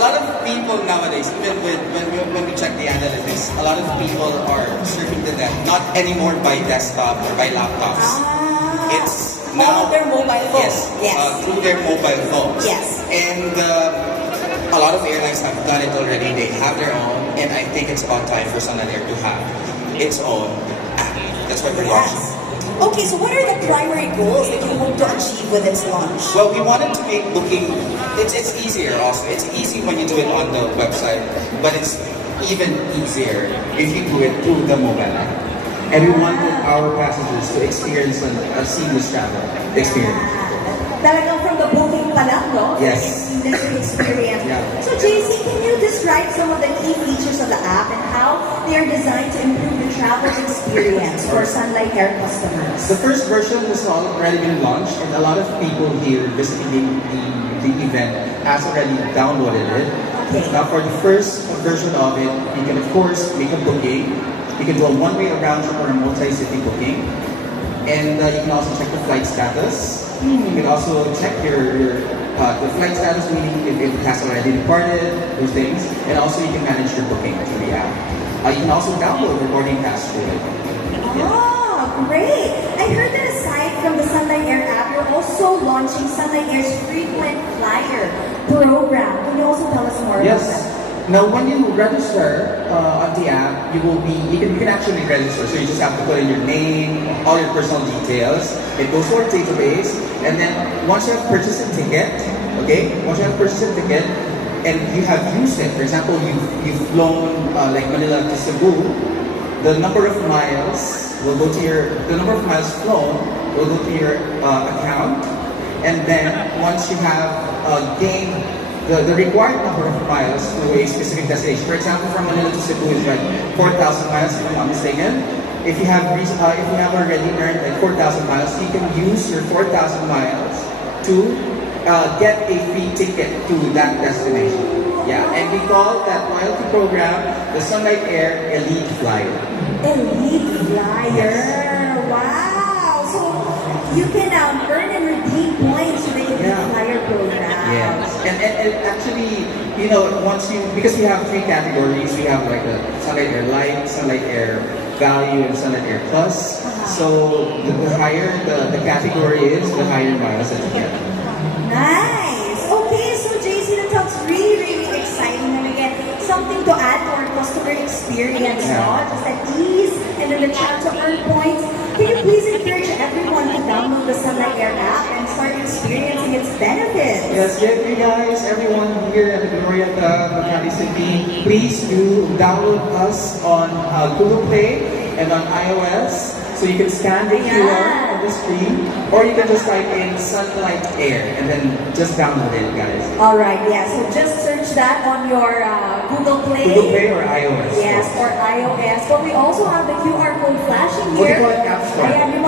lot of people nowadays, even when we check the analytics, a lot of people are surfing the net, not anymore by desktop or by laptops. It's now their mobile phones. Yes, through their mobile phones. Yes. And a lot of airlines have done it already. They have their own, and I think it's about time for Sun Air to have its own app. That's what we're launching. Yes. Okay, so what are the primary goals that you hope to achieve with this launch? Well, we wanted to make booking, it's easier also. It's easy when you do it on the website, but it's even easier if you do it through the mobile app. And we wanted our passengers to experience a seamless travel experience. Talagang from the booking pa lang, no? Yes. Seamless experience. Yeah. So JC, can you describe some of the key features of the app and how they are designed to improve the travel experience for Sunlight Air customers? The first version has already been launched, and a lot of people here visiting the event has already downloaded it. Okay. Now for the first version of it, you can of course make a booking. You can do a one-way round trip or a multi-city booking. And you can also check the flight status. You can also check the flight status, meaning if it has already departed, those things. And also you can manage your booking through the app. You can also download the boarding pass through it. Oh, great! I heard that aside from the Sunlight Air app, you're also launching Sunlight Air's frequent flyer program. Can you also tell us more about that? Now, when you register on the app, you can actually register. So you just have to put in your name, all your personal details. It goes to our database, and then once you have purchased a ticket, and you have used it, for example, you've flown like Manila to Cebu, the number of miles will go to the number of miles flown will go to your account, and then once you have gained the required number of miles to a specific destination. For example, from Manila to Cebu is like 4,000 miles, if I'm not mistaken. If you have already earned like 4,000 miles, you can use your 4,000 miles to get a free ticket to that destination. Yeah, and we call that loyalty program the Sunlight Air Elite Flyer. Elite Flyer. Yes. Wow! So you can earn and redeem points with the Elite Flyer program. Yes, and actually, because we have three categories, we have like the Sunlight Air Light, Sunlight Air Value, and Sunlight Air Plus. So the higher the category is, the higher miles that you get. Nice! Okay, so JC, that sounds really, really exciting. And again, something to add to our customer experience, no? Just at ease and then the chance to earn points. Can you please encourage everyone to download the Sunlight Air app and start experiencing its benefits? Yes, you guys, everyone here at the Glorietta, Makati City, please do download us on Google Play and on iOS. So you can scan the QR on the screen, or you can just type in Sunlight Air and then just download it, guys. Alright, yeah. So just search that on your Google Play. Google Play or iOS. Yes, or iOS. But we also have the QR code flashing What do here. you call it? App Store. Ayan, yung